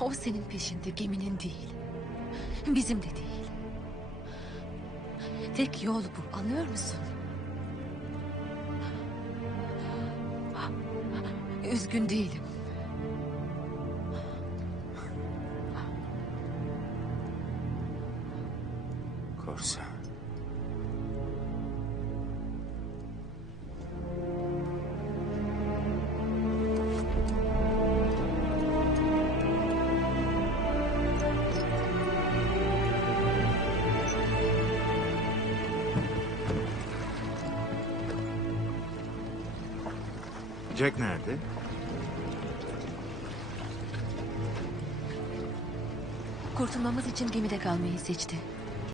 O senin peşinde geminin değil. Bizim de değil. Tek yol bu anlıyor musun? Üzgün değilim. Korsa. Jack nerede? Kurtulmamız için gemide kalmayı seçti.